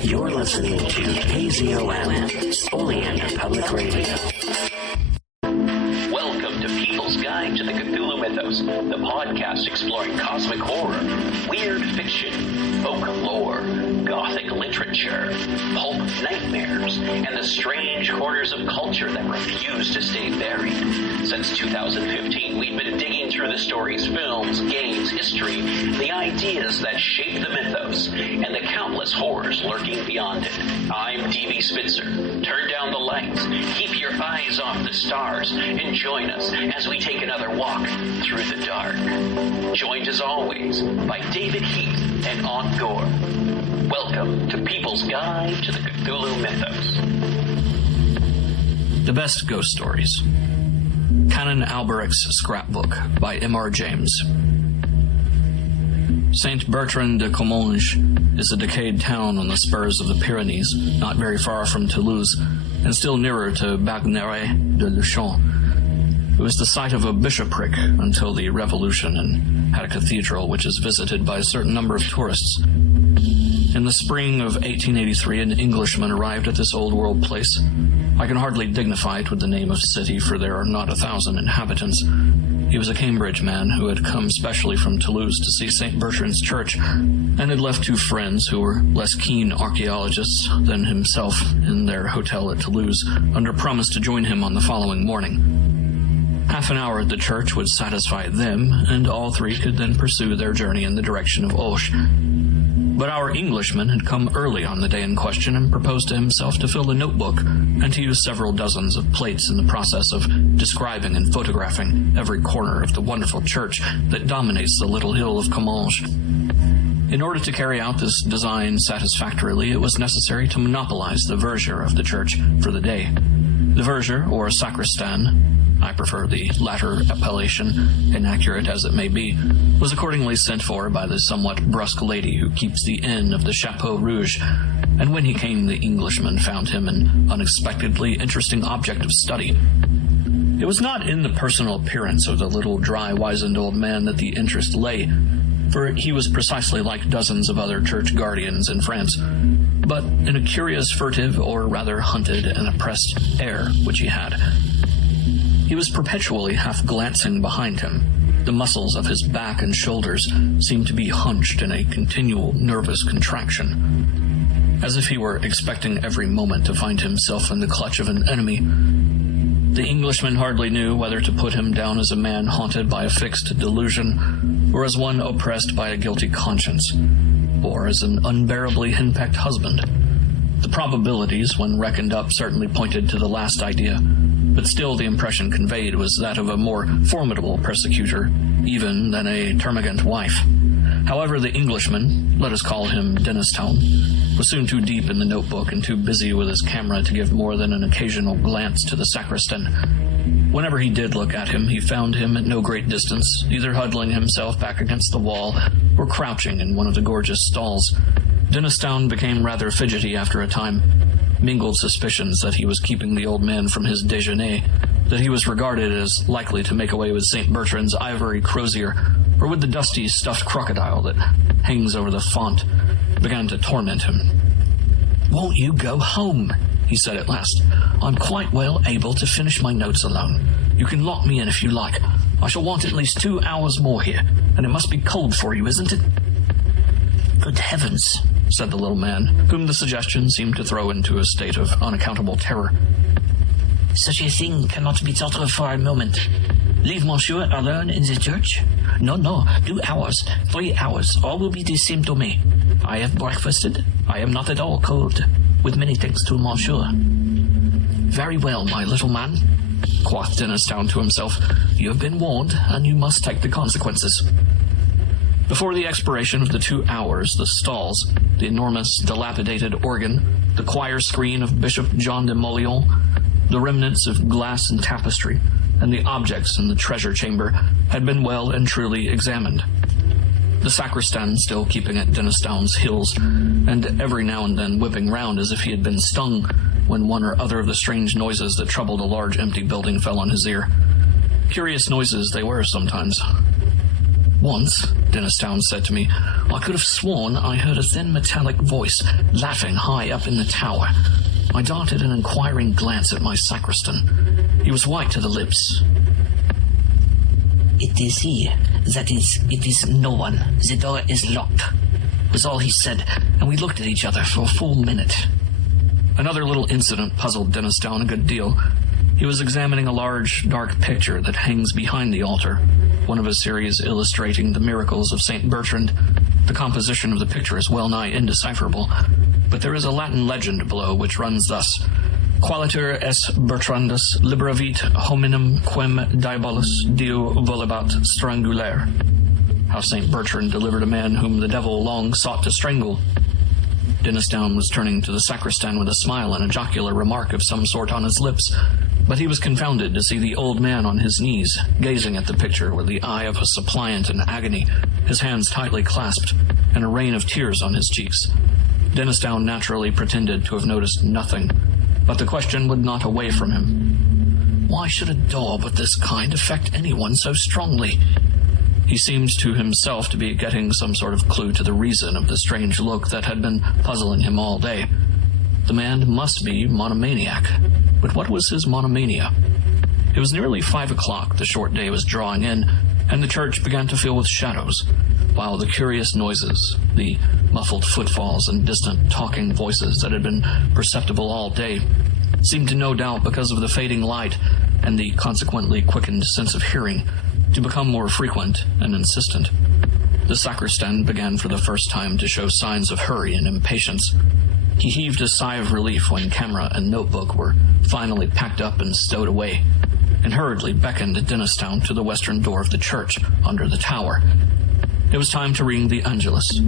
You're listening to KZOM, Oleander Public Radio. Welcome to People's Guide to the Cthulhu Mythos, the podcast exploring cosmic horror, weird fiction, folklore, gothic literature, pulp nightmares, and the strange corners of culture that refuse to stay buried. Since 2015, we've been digging through the stories, films, games, history, the ideas that shape the mythos, and the countless horrors lurking beyond it. I'm D.B. Spitzer. Turn down the lights, keep your eyes off the stars, and join us as we take another walk through the dark. Joined as always by David Heath and Aunt Gore. Welcome to People's Guide to the Cthulhu Mythos. The Best Ghost Stories. Canon Alberic's Scrapbook by M.R. James. Saint Bertrand de Comminges is a decayed town on the spurs of the Pyrenees, not very far from Toulouse, and still nearer to Bagnères de Luchon. It was the site of a bishopric until the Revolution and had a cathedral which is visited by a certain number of tourists. In the spring of 1883, an Englishman arrived at this old-world place. I can hardly dignify it with the name of city, for there are not 1,000 inhabitants. He was a Cambridge man who had come specially from Toulouse to see St. Bertrand's Church, and had left two friends who were less keen archaeologists than himself in their hotel at Toulouse, under promise to join him on the following morning. Half an hour at the church would satisfy them, and all three could then pursue their journey in the direction of Auch. But our Englishman had come early on the day in question and proposed to himself to fill a notebook and to use several dozens of plates in the process of describing and photographing every corner of the wonderful church that dominates the little hill of Comminges. In order to carry out this design satisfactorily, it was necessary to monopolize the verger of the church for the day. The verger, or sacristan, I prefer the latter appellation, inaccurate as it may be, was accordingly sent for by the somewhat brusque lady who keeps the inn of the Chapeau Rouge, and when he came the Englishman found him an unexpectedly interesting object of study. It was not in the personal appearance of the little dry, wizened old man that the interest lay, for he was precisely like dozens of other church guardians in France, but in a curious, furtive, or rather hunted and oppressed air which he had. He was perpetually half glancing behind him. The muscles of his back and shoulders seemed to be hunched in a continual nervous contraction, as if he were expecting every moment to find himself in the clutch of an enemy. The Englishman hardly knew whether to put him down as a man haunted by a fixed delusion, or as one oppressed by a guilty conscience, or as an unbearably henpecked husband. The probabilities, when reckoned up, certainly pointed to the last idea, but still the impression conveyed was that of a more formidable persecutor, even than a termagant wife. However, the Englishman, let us call him Dennistown, was soon too deep in the notebook and too busy with his camera to give more than an occasional glance to the sacristan. Whenever he did look at him, he found him at no great distance, either huddling himself back against the wall or crouching in one of the gorgeous stalls. Dennistown became rather fidgety after a time. Mingled suspicions that he was keeping the old man from his déjeuner, that he was regarded as likely to make away with St. Bertrand's ivory crozier, or with the dusty stuffed crocodile that hangs over the font, began to torment him. "Won't you go home?" he said at last. "I'm quite well able to finish my notes alone. You can lock me in if you like. I shall want at least 2 hours more here, and it must be cold for you, isn't it?" "Good heavens," said the little man, whom the suggestion seemed to throw into a state of unaccountable terror. "Such a thing cannot be thought of for a moment. Leave monsieur alone in the church? No, 2 hours, 3 hours, all will be the same to me. I have breakfasted. I am not at all cold, with many thanks to monsieur." "Very well, my little man," quoth Dennistown to himself. "You have been warned, and you must take the consequences." Before the expiration of the 2 hours, the stalls, the enormous dilapidated organ, the choir screen of Bishop John de Mauleon, the remnants of glass and tapestry, and the objects in the treasure chamber had been well and truly examined. The sacristan still keeping at Dennistown's heels, and every now and then whipping round as if he had been stung when one or other of the strange noises that troubled a large empty building fell on his ear. Curious noises they were sometimes. Once, Dennistoun said to me, I could have sworn I heard a thin metallic voice laughing high up in the tower. I darted an inquiring glance at my sacristan. He was white to the lips. It is he. That is, it is no one. The door is locked, was all he said, and we looked at each other for a full minute. Another little incident puzzled Dennistoun a good deal. He was examining a large, dark picture that hangs behind the altar, one of a series illustrating the miracles of St. Bertrand. The composition of the picture is well-nigh indecipherable, but there is a Latin legend below which runs thus: Qualiter es Bertrandus liberavit hominum quem diabolus Dio volebat strangulare. How St. Bertrand delivered a man whom the devil long sought to strangle. Dennistoun was turning to the sacristan with a smile and a jocular remark of some sort on his lips, but he was confounded to see the old man on his knees, gazing at the picture with the eye of a suppliant in agony, his hands tightly clasped, and a rain of tears on his cheeks. Dennistoun naturally pretended to have noticed nothing, but the question would not away from him. Why should a daub of this kind affect anyone so strongly? He seemed to himself to be getting some sort of clue to the reason of the strange look that had been puzzling him all day. The man must be monomaniac. But what was his monomania? It was nearly 5 o'clock, the short day was drawing in, and the church began to fill with shadows, while the curious noises, the muffled footfalls and distant talking voices that had been perceptible all day, seemed to, no doubt because of the fading light and the consequently quickened sense of hearing, to become more frequent and insistent. The sacristan began for the first time to show signs of hurry and impatience. He heaved a sigh of relief when camera and notebook were finally packed up and stowed away, and hurriedly beckoned Dennistoun to the western door of the church under the tower. It was time to ring the Angelus.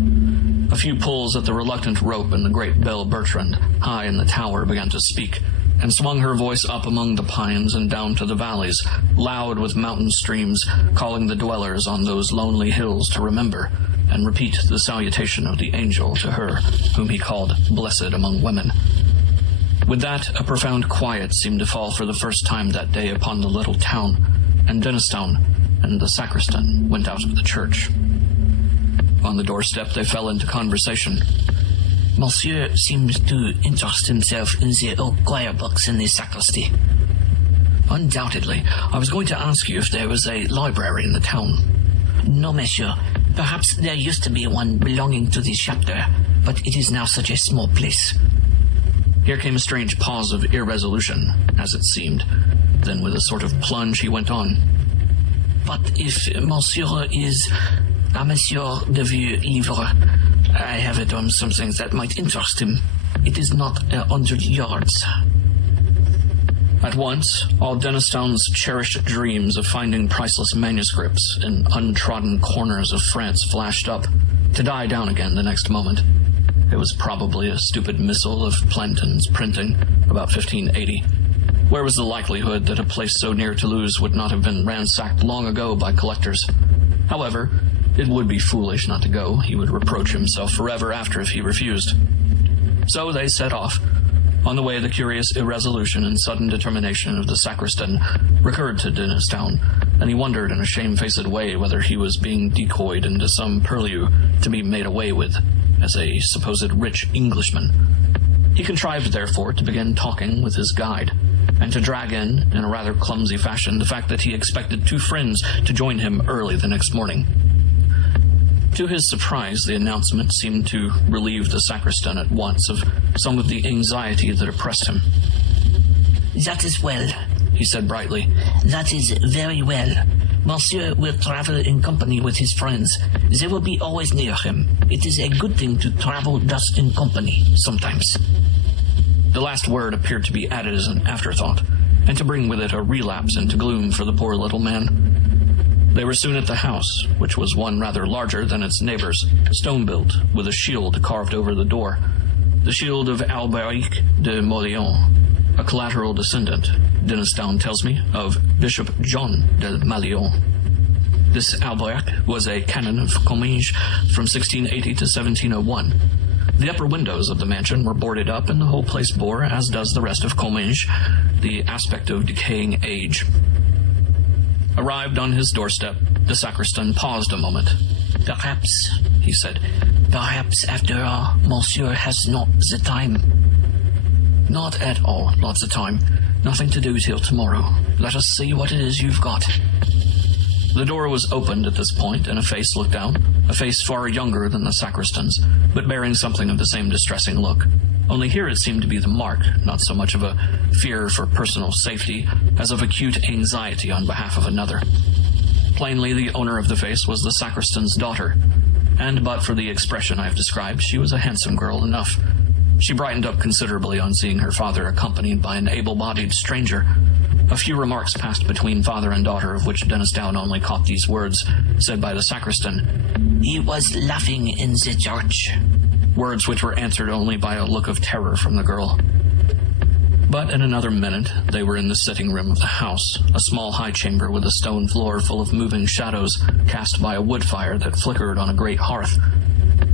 A few pulls at the reluctant rope, and the great bell Bertrand, high in the tower, began to speak, and swung her voice up among the pines and down to the valleys, loud with mountain streams, calling the dwellers on those lonely hills to remember and repeat the salutation of the angel to her whom he called blessed among women. With that, a profound quiet seemed to fall for the first time that day upon the little town, and Dennistoun and the sacristan went out of the church. On the doorstep they fell into conversation. Monsieur seems to interest himself in the old choir books in the sacristy. Undoubtedly. I was going to ask you if there was a library in the town. No, monsieur. Perhaps there used to be one belonging to the chapter, but it is now such a small place. Here came a strange pause of irresolution, as it seemed. Then with a sort of plunge he went on. But if monsieur is a monsieur de vieux livre, I have it on something that might interest him. It is not 100 yards. At once, all Dennistoun's cherished dreams of finding priceless manuscripts in untrodden corners of France flashed up, to die down again the next moment. It was probably a stupid missile of Plantin's printing, about 1580. Where was the likelihood that a place so near Toulouse would not have been ransacked long ago by collectors? However, it would be foolish not to go. He would reproach himself forever after if he refused. So they set off. On the way, the curious irresolution and sudden determination of the sacristan recurred to Dennistoun, and he wondered in a shamefaced way whether he was being decoyed into some purlieu to be made away with, as a supposed rich Englishman. He contrived, therefore, to begin talking with his guide, and to drag in a rather clumsy fashion, the fact that he expected 2 friends to join him early the next morning. To his surprise, the announcement seemed to relieve the sacristan at once of some of the anxiety that oppressed him. That is well, he said brightly. That is very well. Monsieur will travel in company with his friends. They will be always near him. It is a good thing to travel thus in company, sometimes. The last word appeared to be added as an afterthought, and to bring with it a relapse into gloom for the poor little man. They were soon at the house, which was one rather larger than its neighbors, stone-built, with a shield carved over the door. The shield of Alberic de Mauléon, a collateral descendant, Dennistoun tells me, of Bishop John de Mauléon. This Alberic was a canon of Comminges from 1680 to 1701. The upper windows of the mansion were boarded up, and the whole place bore, as does the rest of Comminges, the aspect of decaying age. Arrived on his doorstep, the sacristan paused a moment. Perhaps, he said, perhaps after all, Monsieur has not the time. Not at all, lots of time. Nothing to do till tomorrow. Let us see what it is you've got. The door was opened at this point, and a face looked out, a face far younger than the sacristan's, but bearing something of the same distressing look. Only here it seemed to be the mark, not so much of a fear for personal safety, as of acute anxiety on behalf of another. Plainly, the owner of the face was the sacristan's daughter, and but for the expression I have described, she was a handsome girl enough. She brightened up considerably on seeing her father accompanied by an able-bodied stranger. A few remarks passed between father and daughter, of which Dennis Down only caught these words, said by the sacristan, "He was laughing in the church." Words which were answered only by a look of terror from the girl. But in another minute they were in the sitting room of the house, a small high chamber with a stone floor full of moving shadows cast by a wood fire that flickered on a great hearth.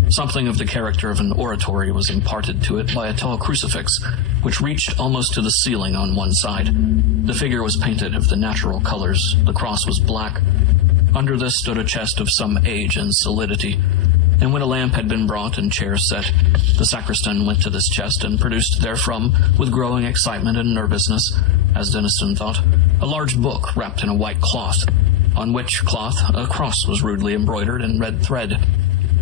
Something of the character of an oratory was imparted to it by a tall crucifix, which reached almost to the ceiling on one side. The figure was painted of the natural colors. The cross was black. Under this stood a chest of some age and solidity, and when a lamp had been brought and chairs set, the sacristan went to this chest and produced therefrom, with growing excitement and nervousness, as Denniston thought, a large book wrapped in a white cloth, on which cloth a cross was rudely embroidered in red thread.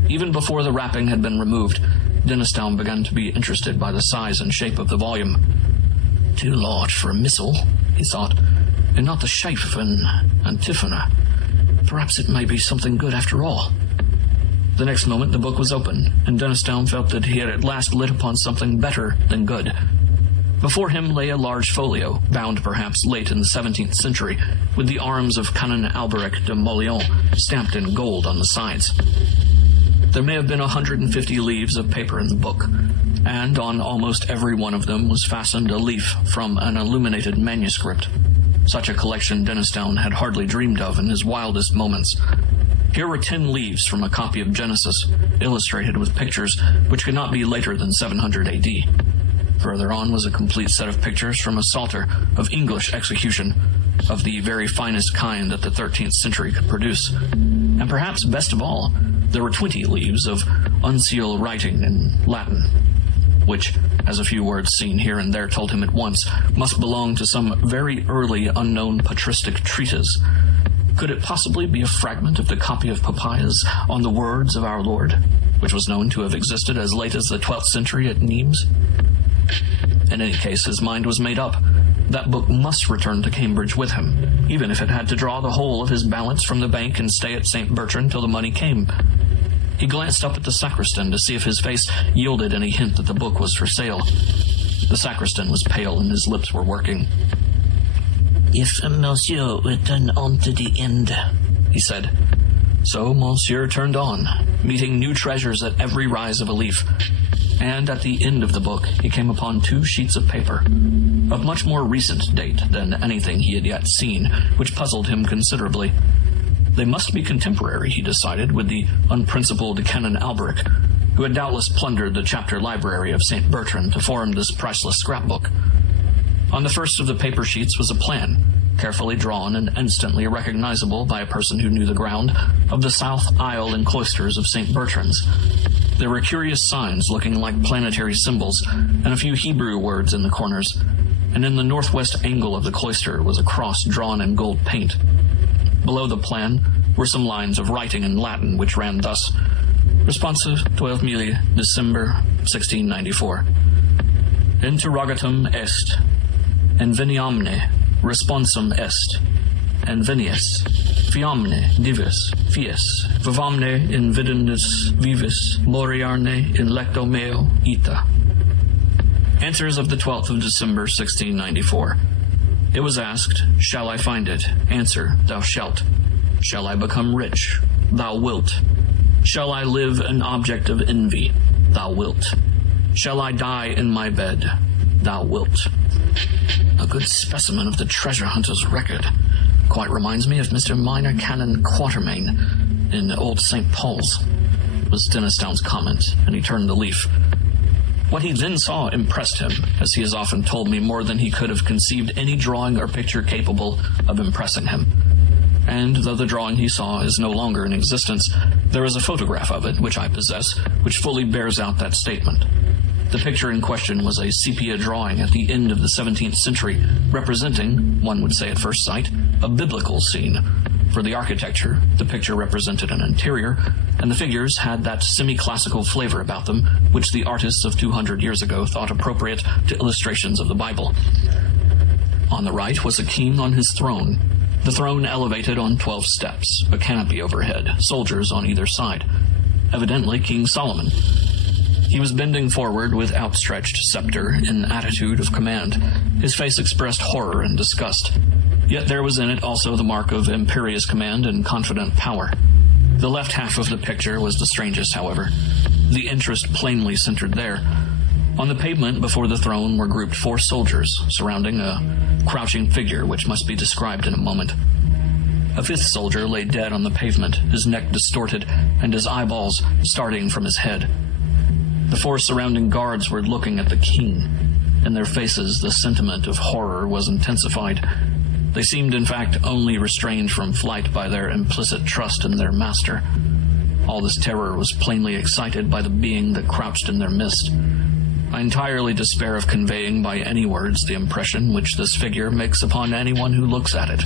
Even before the wrapping had been removed, Dennistown began to be interested by the size and shape of the volume. Too large for a missal, he thought, and not the shape of an antiphona. Perhaps it may be something good after all. The next moment the book was open, and Dennistown felt that he had at last lit upon something better than good. Before him lay a large folio, bound perhaps late in the 17th century, with the arms of Canon Alberic de Molion stamped in gold on the sides. There may have been 150 leaves of paper in the book, and on almost every one of them was fastened a leaf from an illuminated manuscript. Such a collection Dennistown had hardly dreamed of in his wildest moments. Here were 10 leaves from a copy of Genesis, illustrated with pictures which could not be later than 700 A.D. Further on was a complete set of pictures from a Psalter of English execution, of the very finest kind that the 13th century could produce. And perhaps best of all, there were 20 leaves of uncial writing in Latin, which, as a few words seen here and there told him at once, must belong to some very early unknown patristic treatise. Could it possibly be a fragment of the copy of Papias on the words of our Lord, which was known to have existed as late as the 12th century at Nimes? In any case, his mind was made up. That book must return to Cambridge with him, even if it had to draw the whole of his balance from the bank and stay at St. Bertrand till the money came. He glanced up at the sacristan to see if his face yielded any hint that the book was for sale. The sacristan was pale and his lips were working. "If Monsieur would turn on to the end," he said. So Monsieur turned on, meeting new treasures at every rise of a leaf. And at the end of the book he came upon 2 sheets of paper, of much more recent date than anything he had yet seen, which puzzled him considerably. They must be contemporary, he decided, with the unprincipled Canon Alberic, who had doubtless plundered the chapter library of St. Bertrand to form this priceless scrapbook. On the first of the paper sheets was a plan, carefully drawn and instantly recognizable by a person who knew the ground, of the south aisle and cloisters of St. Bertrand's. There were curious signs looking like planetary symbols, and a few Hebrew words in the corners, and in the northwest angle of the cloister was a cross drawn in gold paint. Below the plan were some lines of writing in Latin, which ran thus: Responsive 12 Milli, December 1694. Interrogatum est, and veniamne responsum est, and venies, fiamne divis, fies, vivamne in videndis vivis, moriarne in lecto meo ita. Answers of the 12th of December, 1694. It was asked, shall I find it? Answer, thou shalt. Shall I become rich? Thou wilt. Shall I live an object of envy? Thou wilt. Shall I die in my bed? Thou wilt. A good specimen of the treasure hunter's record. Quite reminds me of Mr. Minor Canon Quatermain in Old St. Paul's, was Dennistown's comment, and he turned the leaf. What he then saw impressed him, as he has often told me, more than he could have conceived any drawing or picture capable of impressing him. and though the drawing he saw is no longer in existence, there is a photograph of it, which I possess, which fully bears out that statement. The picture in question was a sepia drawing at the end of the 17th century, representing, one would say at first sight, a biblical scene. For the architecture, the picture represented an interior, and the figures had that semi-classical flavor about them which the artists of 200 years ago thought appropriate to illustrations of the Bible. On the right was a king on his throne, the throne elevated on 12 steps, a canopy overhead, soldiers on either side. Evidently King Solomon. He was bending forward with outstretched scepter in attitude of command. His face expressed horror and disgust. Yet there was in it also the mark of imperious command and confident power. The left half of the picture was the strangest, however. The interest plainly centered there. On the pavement before the throne were grouped 4 soldiers, surrounding a crouching figure which must be described in a moment. A 5th soldier lay dead on the pavement, his neck distorted, and his eyeballs starting from his head. The 4 surrounding guards were looking at the king. In their faces the sentiment of horror was intensified. They seemed, in fact, only restrained from flight by their implicit trust in their master. All this terror was plainly excited by the being that crouched in their midst. I entirely despair of conveying by any words the impression which this figure makes upon anyone who looks at it.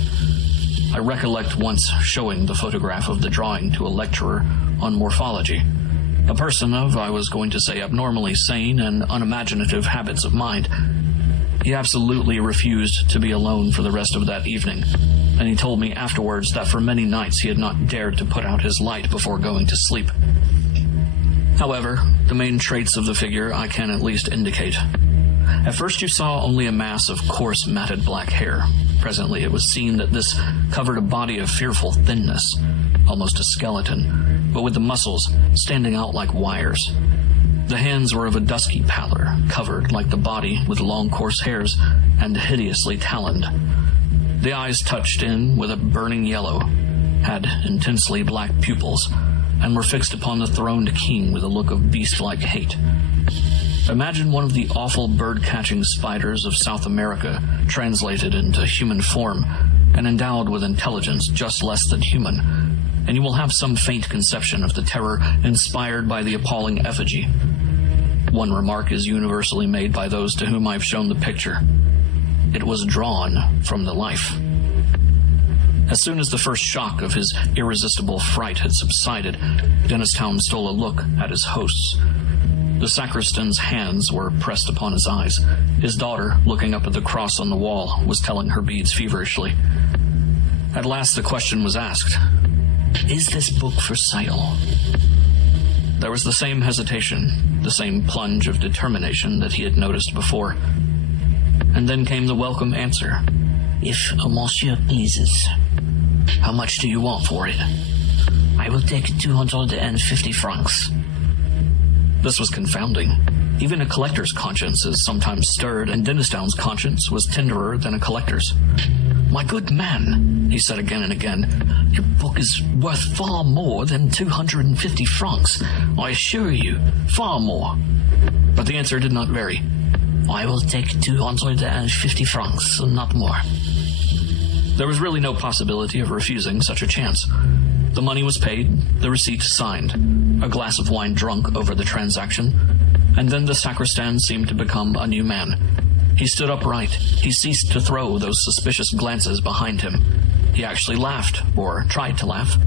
I recollect once showing the photograph of the drawing to a lecturer on morphology, a person of, I was going to say, abnormally sane and unimaginative habits of mind. He absolutely refused to be alone for the rest of that evening, and he told me afterwards that for many nights he had not dared to put out his light before going to sleep. However, the main traits of the figure I can at least indicate. At first you saw only a mass of coarse, matted black hair. Presently it was seen that this covered a body of fearful thinness, almost a skeleton, but with the muscles standing out like wires. The hands were of a dusky pallor, covered, like the body, with long coarse hairs, and hideously taloned. The eyes touched in with a burning yellow, had intensely black pupils, and were fixed upon the throned king with a look of beast-like hate. Imagine one of the awful bird-catching spiders of South America translated into human form and endowed with intelligence just less than human, and you will have some faint conception of the terror inspired by the appalling effigy. One remark is universally made by those to whom I have shown the picture. It was drawn from the life. As soon as the first shock of his irresistible fright had subsided, Dennistoun stole a look at his hosts. The sacristan's hands were pressed upon his eyes. His daughter, looking up at the cross on the wall, was telling her beads feverishly. At last the question was asked, "Is this book for sale?" There was the same hesitation, the same plunge of determination that he had noticed before. And then came the welcome answer. "If monsieur pleases." "How much do you want for it?" "I will take 250 francs. This was confounding. Even a collector's conscience is sometimes stirred, and Dennistoun's conscience was tenderer than a collector's. "My good man," he said again and again, "your book is worth far more than 250 francs. I assure you, far more." But the answer did not vary. "I will take 250 francs, not more." There was really no possibility of refusing such a chance. The money was paid, the receipt signed, a glass of wine drunk over the transaction, and then the sacristan seemed to become a new man. He stood upright. He ceased to throw those suspicious glances behind him. He actually laughed, or tried to laugh.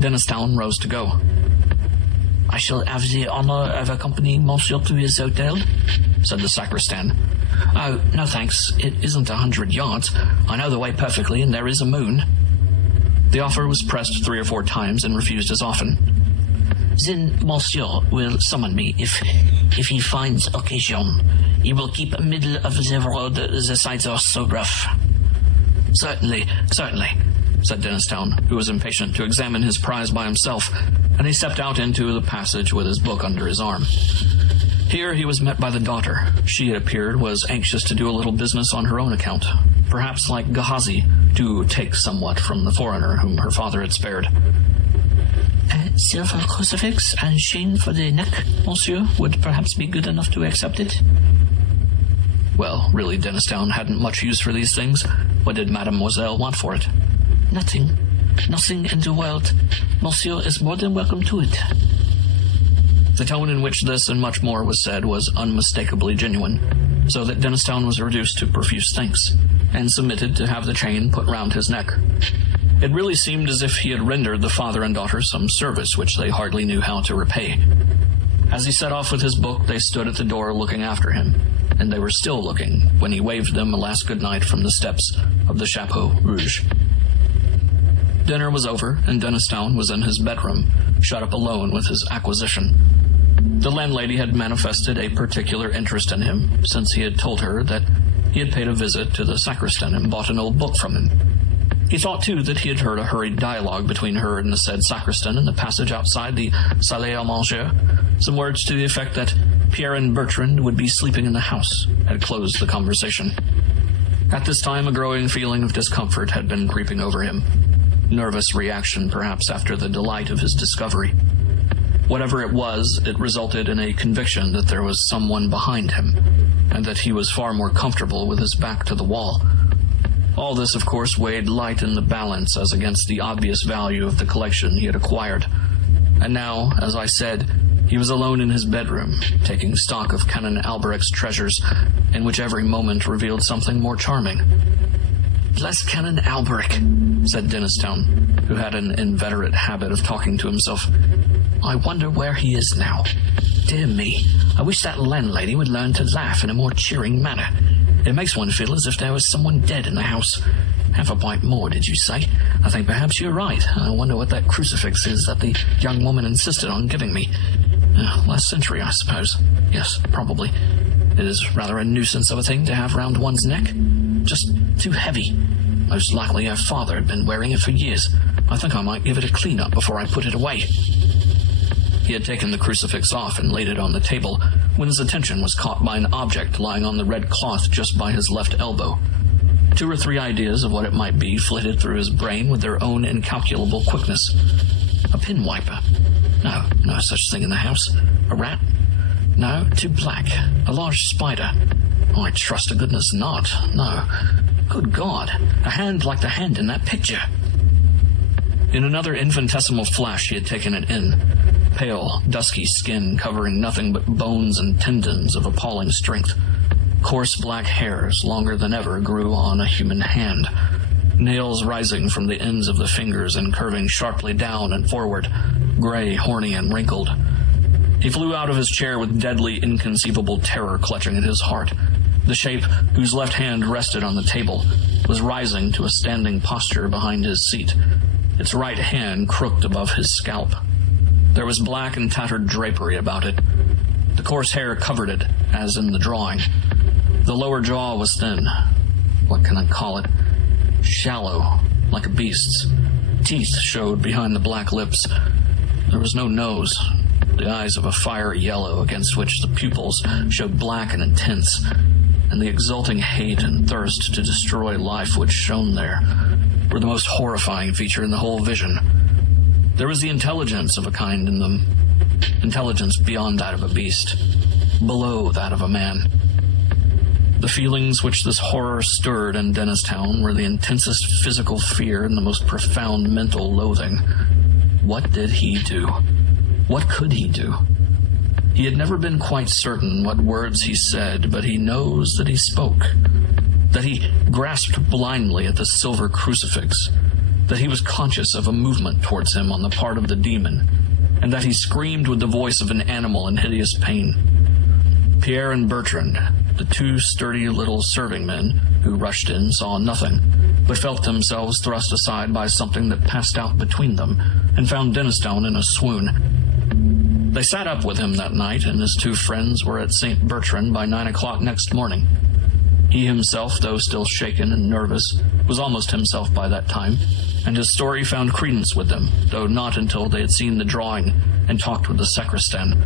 Dennistoun rose to go. "I shall have the honor of accompanying monsieur to his hotel," said the sacristan. "Oh, no thanks. It isn't 100 yards. I know the way perfectly, and there is a moon." The offer was pressed 3 or 4 times and refused as often. "Then monsieur will summon me if he finds occasion. He will keep middle of the road, the sides are so rough." Certainly, said Dennistoun, who was impatient to examine his prize by himself, and he stepped out into the passage with his book under his arm. Here he was met by the daughter. She, it appeared, was anxious to do a little business on her own account, perhaps like Gehazi, to take somewhat from the foreigner whom her father had spared. "A silver crucifix and chain for the neck, monsieur, would perhaps be good enough to accept it." Well, really, Dennistoun hadn't much use for these things. What did mademoiselle want for it? "Nothing. nothing in the world. Monsieur is more than welcome to it. The tone in which this and much more was said was unmistakably genuine, so that Dennistoun was reduced to profuse thanks, and submitted to have the chain put round his neck. It really seemed as if he had rendered the father and daughter some service which they hardly knew how to repay. As he set off with his book, they stood at the door looking after him, and they were still looking when he waved them a last good night from the steps of the Chapeau Rouge. Dinner was over, and Dennistoun was in his bedroom, shut up alone with his acquisition. The landlady had manifested a particular interest in him, since he had told her that he had paid a visit to the sacristan and bought an old book from him. He thought, too, that he had heard a hurried dialogue between her and the said sacristan in the passage outside the salle à manger. Some words to the effect that Pierre and Bertrand would be sleeping in the house had closed the conversation. At this time, a growing feeling of discomfort had been creeping over him. Nervous reaction, perhaps, after the delight of his discovery. Whatever it was, it resulted in a conviction that there was someone behind him, and that he was far more comfortable with his back to the wall. All this, of course, weighed light in the balance as against the obvious value of the collection he had acquired. And now, as I said, he was alone in his bedroom, taking stock of Canon Alberic's treasures, in which every moment revealed something more charming. "Bless Canon Alberic," said Dennistoun, who had an inveterate habit of talking to himself. "I wonder where he is now. Dear me, I wish that landlady would learn to laugh in a more cheering manner. It makes one feel as if there was someone dead in the house. Half a pint more, did you say? I think perhaps you're right. I wonder what that crucifix is that the young woman insisted on giving me. Last century, I suppose. Yes, probably. It is rather a nuisance of a thing to have round one's neck. Just too heavy. Most likely her father had been wearing it for years. I think I might give it a clean-up before I put it away." He had taken the crucifix off and laid it on the table, when his attention was caught by an object lying on the red cloth just by his left elbow. 2 or 3 ideas of what it might be flitted through his brain with their own incalculable quickness. A pin wiper. No such thing in the house. A rat? No, too black. A large spider. I trust to goodness not. No. Good God, a hand like the hand in that picture. In another infinitesimal flash he had taken it in. Pale, dusky skin covering nothing but bones and tendons of appalling strength. Coarse black hairs, longer than ever, grew on a human hand. Nails rising from the ends of the fingers and curving sharply down and forward, gray, horny, and wrinkled. He flew out of his chair with deadly, inconceivable terror clutching at his heart. The shape, whose left hand rested on the table, was rising to a standing posture behind his seat, its right hand crooked above his scalp. There was black and tattered drapery about it. The coarse hair covered it, as in the drawing. The lower jaw was thin. What can I call it? Shallow, like a beast's. Teeth showed behind the black lips. There was no nose. The eyes of a fiery yellow against which the pupils showed black and intense, and the exulting hate and thirst to destroy life which shone there were the most horrifying feature in the whole vision. There was the intelligence of a kind in them, intelligence beyond that of a beast, below that of a man. The feelings which this horror stirred in Dennistoun were the intensest physical fear and the most profound mental loathing. What did he do? What could he do? He had never been quite certain what words he said, but he knows that he spoke, that he grasped blindly at the silver crucifix, that he was conscious of a movement towards him on the part of the demon, and that he screamed with the voice of an animal in hideous pain. Pierre and Bertrand, the 2 sturdy little serving men who rushed in, saw nothing, but felt themselves thrust aside by something that passed out between them, and found Dennistoun in a swoon. They sat up with him that night, and his 2 friends were at St. Bertrand by 9 o'clock next morning. He himself, though still shaken and nervous, was almost himself by that time, and his story found credence with them, though not until they had seen the drawing and talked with the sacristan.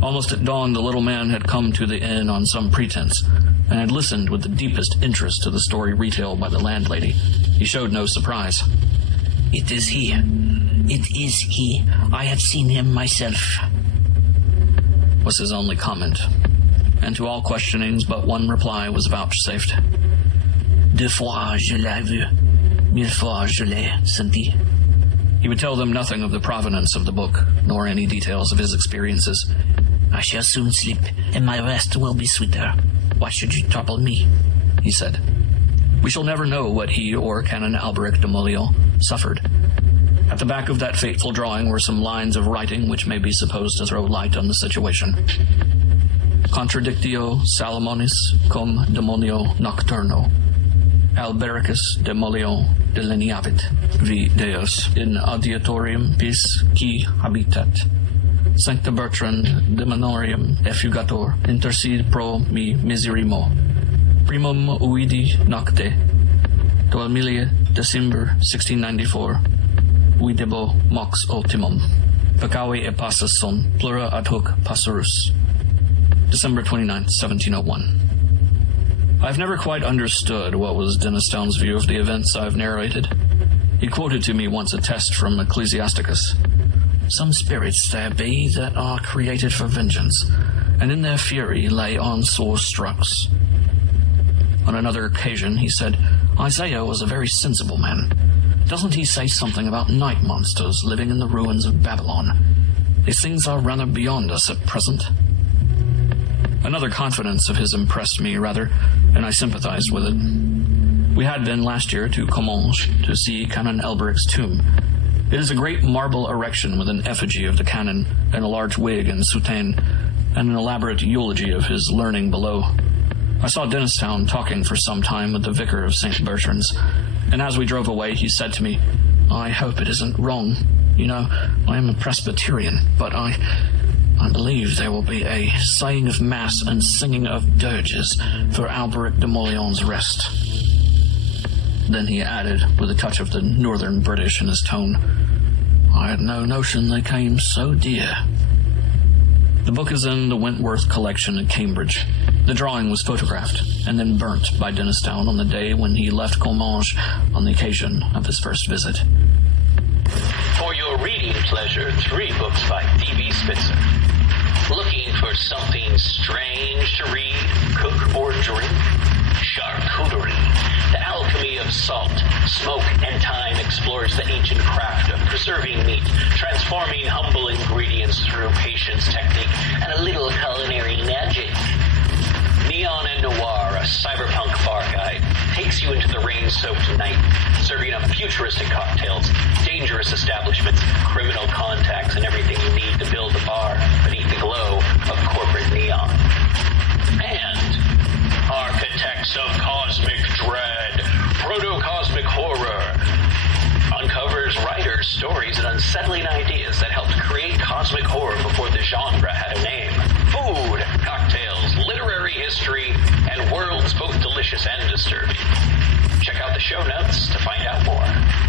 Almost at dawn, the little man had come to the inn on some pretense, and had listened with the deepest interest to the story retailed by the landlady. He showed no surprise. "It is he. It is he. I have seen him myself," was his only comment, and to all questionings but one reply was vouchsafed. "2 fois je l'ai vu. 1000 fois je l'ai senti." He would tell them nothing of the provenance of the book, nor any details of his experiences. I shall soon sleep, and my rest will be sweeter. Why should you trouble me? He said. We shall never know what he or Canon Alberic de Molion suffered. At the back of that fateful drawing were some lines of writing which may be supposed to throw light on the situation. Contradictio Salomonis cum demonio nocturno. Albericus de Molion delineavit vi Deus in auditorium bis qui habitat. Sancta Bertrand demonorium effugator intercede pro mi miserimo. Primum uidi nocte, 12 December 1694, videbo mox ultimum. Peccavi e passus son plura ad hoc passerus. December 29, 1701. I've never quite understood what was Dennistoun's view of the events I've narrated. He quoted to me once a text from Ecclesiasticus. Some spirits there be that are created for vengeance, and in their fury lay on sore strokes. On another occasion, he said, Isaiah was a very sensible man. Doesn't he say something about night monsters living in the ruins of Babylon? These things are rather beyond us at present. Another confidence of his impressed me rather, and I sympathized with it. We had been last year to Comminges to see Canon Alberic's tomb. It is a great marble erection with an effigy of the canon and a large wig and soutane, and an elaborate eulogy of his learning below. I saw Dennistoun talking for some time with the vicar of St. Bertrand's, and as we drove away, he said to me, I hope it isn't wrong. You know, I am a Presbyterian, but I believe there will be a saying of Mass and singing of dirges for Alberic de Molion's rest. Then he added, with a touch of the northern British in his tone, I had no notion they came so dear. The book is in the Wentworth collection at Cambridge. The drawing was photographed and then burnt by Dennistoun on the day when he left Comminges on the occasion of his first visit. For your reading pleasure, 3 books by D.B. Spitzer. Looking for something strange to read, cook, or drink? Charcuterie. The alchemy of salt, smoke, and time explores the ancient craft of preserving meat, transforming humble ingredients through patience, technique, and a little culinary magic. Neon and Noir, a cyberpunk bar guide, takes you into the rain-soaked night, serving up futuristic cocktails, dangerous establishments, criminal contacts, and everything you need to build a bar beneath the glow of corporate neon. And Architects of Cosmic Dread, Proto-Cosmic Horror, uncovers writers' stories and unsettling ideas that helped create cosmic horror before the genre had a name. Food, cocktails, literary history, and worlds both delicious and disturbing. Check out the show notes to find out more.